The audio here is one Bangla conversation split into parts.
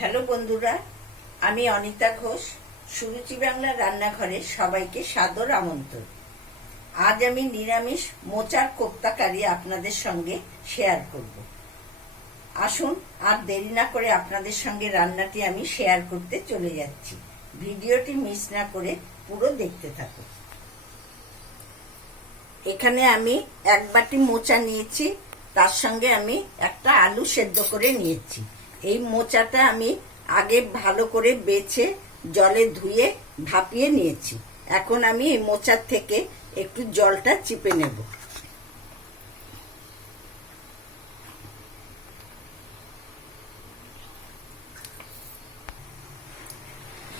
হ্যালো বন্ধুরা, আমি অনিতা ঘোষ, সুরুচি বাংলা রান্নাঘরে সবাইকে সাদর আমন্ত্রণ। আজ আমি নিরামিষ মোচার কোপ্তা কারি আপনাদের সঙ্গে শেয়ার করব। আসুন আর দেরি না করে আপনাদের সঙ্গে রান্নাটি আমি শেয়ার করতে চলে যাচ্ছি। ভিডিওটি মিস না করে পুরো দেখতে থাকুন। এখানে আমি এক বাটি মোচা নিয়েছি, তার সঙ্গে আমি একটা আলু সেদ্ধ করে নিয়েছি। এই মোচাটা আমি আগে ভালো করে বেছে জলে ধুয়ে ভাপিয়ে নিয়েছি। এখন আমি এই মোচার থেকে একটু জলটা চিপে নেব।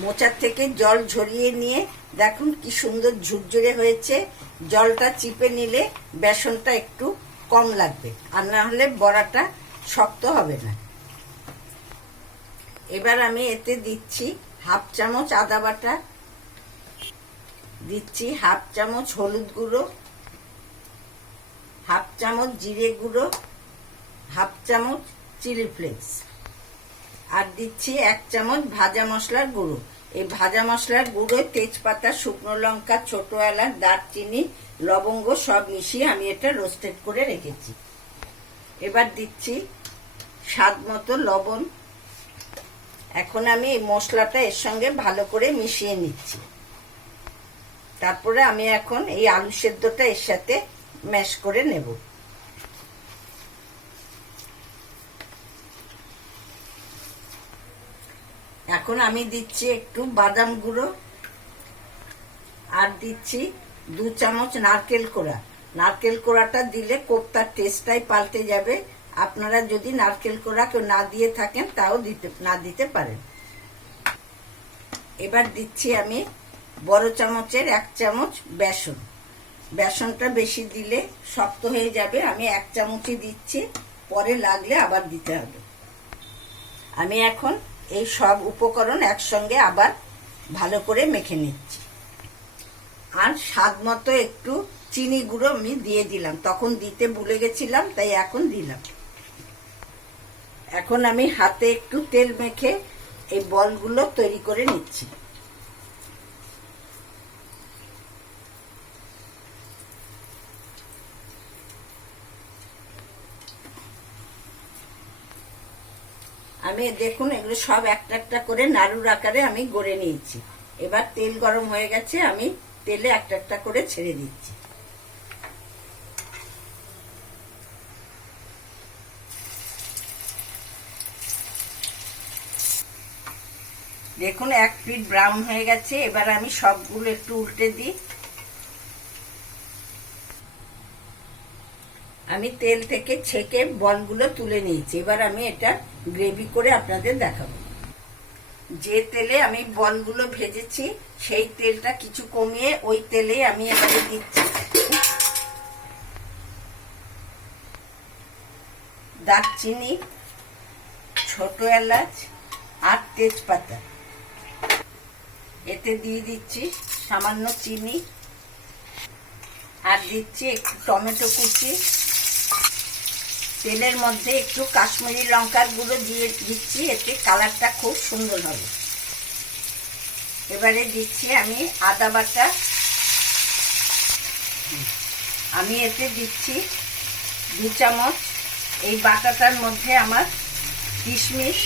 মোচার থেকে জল ঝরিয়ে নিয়ে দেখুন কি সুন্দর ঝুরঝুরে হয়েছে। জলটা চিপে নিলে বেসনটা একটু কম লাগবে, আর না হলে বড়াটা শক্ত হবে না। এবার আমি এতে দিচ্ছি হাফ চামচ আদা বাটা, দিচ্ছি হাফ চামচ হলুদ গুঁড়ো, হাফ চামচ জিরে গুঁড়ো, হাফ চামচ চিলি ফ্লেক্স, আর দিচ্ছি এক চামচ ভাজা মশলার গুঁড়ো। এই ভাজা মশলার গুঁড়ো তেজপাতা, শুকনো লঙ্কা, ছোট এলাচ, দারচিনি, লবঙ্গ সব মিশিয়ে আমি এটা রোস্টেড করে রেখেছি। এবার দিচ্ছি স্বাদ মতো লবণ। এখন আমি এই মশলাটা এর সঙ্গে ভালো করে মিশিয়ে নিচ্ছি। তারপরে আমি এখন এই আলু সেদ্ধটা এর সাথে ম্যাশ করে নেব। এখন আমি দিচ্ছি একটু বাদাম গুঁড়ো, আর দিচ্ছি 2 চামচ নারকেল কোড়া। নারকেল কোড়াটা দিলে কোপ্তার টেস্টটাই পাল্টে যাবে। আপনারা যদি নারকেল কোড়া কেউ না দিয়ে থাকেন তাও দিতে পারেন। এবার দিচ্ছি আমি বড় চামচের 1 চামচ বেসন। বেসনটা বেশি দিলে শক্ত হয়ে যাবে, আমি 1 চামচই দিচ্ছি, পরে লাগলে আবার দিতে হবে। আমি এখন এই সব উপকরণ একসঙ্গে আবার ভালো করে মেখে নিচ্ছি। আর স্বাদ মতো একটু চিনি গুঁড়ো আমি দিয়ে দিলাম, তখন দিতে ভুলে গেছিলাম, তাই এখন দিলাম। এখন আমি হাতে একটু তেল মেখে এই বলগুলো তৈরি করে নিচ্ছি। আমি দেখুন এগুলো সব একটা একটা করে নাড়ুর আকারে আমি গড়ে নিয়েছি। এবার তেল গরম হয়ে গেছে, আমি তেলে একটা একটা করে ছেড়ে দিচ্ছি। দেখুন এক পিঠ ব্রাউন হয়ে গেছে। এবার আমি সবগুলো একটু উল্টে দিই। আমি তেল থেকে ছেঁকে বলগুলো তুলে নিয়েছি। এবার আমি এটা গ্রেভি করে আপনাদের দেখাবো। যে তেলে আমি বলগুলো ভেজেছি সেই তেলটা কিছু কমিয়ে ওই তেলে আমি এবারে দিচ্ছি দারচিনি, ছোট এলাচ আর তেজপাতা। এতে দিয়ে দিচ্ছি সামান্য চিনি, আর দিচ্ছি একটু টমেটো কুচি। তেলের মধ্যে একটু কাশ্মীরি লঙ্কার গুঁড়ো দিয়ে দিচ্ছি, এতে কালারটা খুব সুন্দর হবে। এবারে দিচ্ছি আমি আদা বাটা। আমি এতে দিচ্ছি 2 চামচ। এই বাটাটার মধ্যে আমার কিশমিশ,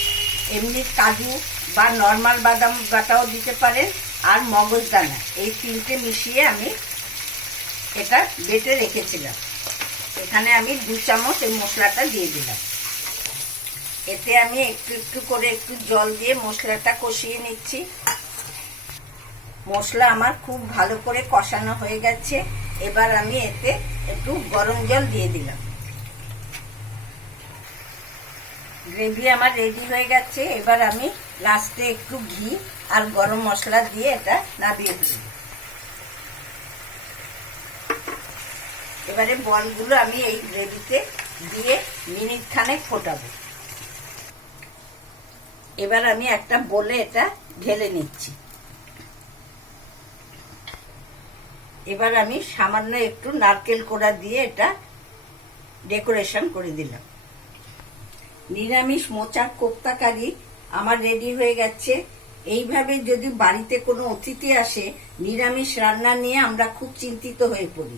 এমনি কাজু বা নর্মাল বাদাম বাটাও দিতে পারেন, আর মগজদানা, এই 3টে মিশিয়ে আমি এটা বেটে রেখেছিলাম। এখানে আমি 2 চামচ এই মশলাটা দিয়ে দিলাম। এতে আমি একটু একটু করে একটু জল দিয়ে মশলাটা কষিয়ে নিচ্ছি। মশলা আমার খুব ভালো করে কষানো হয়ে গেছে। এবার আমি এতে একটু গরম জল দিয়ে দিলাম। গ্রেভি আমার রেডি হয়ে গেছে। এবার আমি লাস্টে একটু ঘি আর গরম মশলা দিয়ে এটা নামিয়ে দিই। এবারে বলগুলো আমি এই গ্রেভিতে দিয়ে মিনিট খানেক ফোটাবো। এবার আমি একটা বলে এটা ঢেলে নিচ্ছি। এবার আমি সামান্য একটু নারকেল কোড়া দিয়ে এটা ডেকোরেশন করে দিলাম। নিরামিষ মোচার কোপ্তা কারি আমার রেডি হয়ে গেছে। এইভাবে যদি বাড়িতে কোনো অতিথি আসে, নিরামিষ রান্না নিয়ে আমরা খুব চিন্তিত হয়ে পড়ি।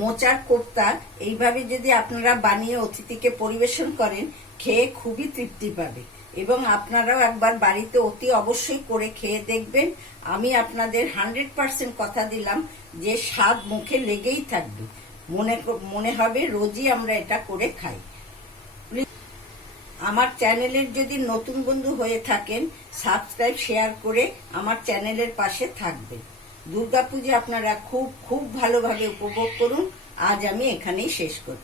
মোচার কোপ্তা এইভাবে যদি আপনারা বানিয়ে অতিথিকে পরিবেশন করেন, খেয়ে খুবই তৃপ্তি পাবে এবং আপনারাও একবার বাড়িতে অতি অবশ্যই করে খেয়ে দেখবেন। আমি আপনাদের 100% কথা দিলাম যে স্বাদ মুখে লেগেই থাকবে, মনে হবে রোজই আমরা এটা করে খাই। আমার চ্যানেলের যদি নতুন বন্ধু হয়ে থাকেন, সাবস্ক্রাইব শেয়ার করে আমার চ্যানেলের পাশে থাকবেন। দুর্গাপূজা আপনারা খুব খুব ভালোভাবে উপভোগ করুন। আজ আমি এখানেই শেষ করছি।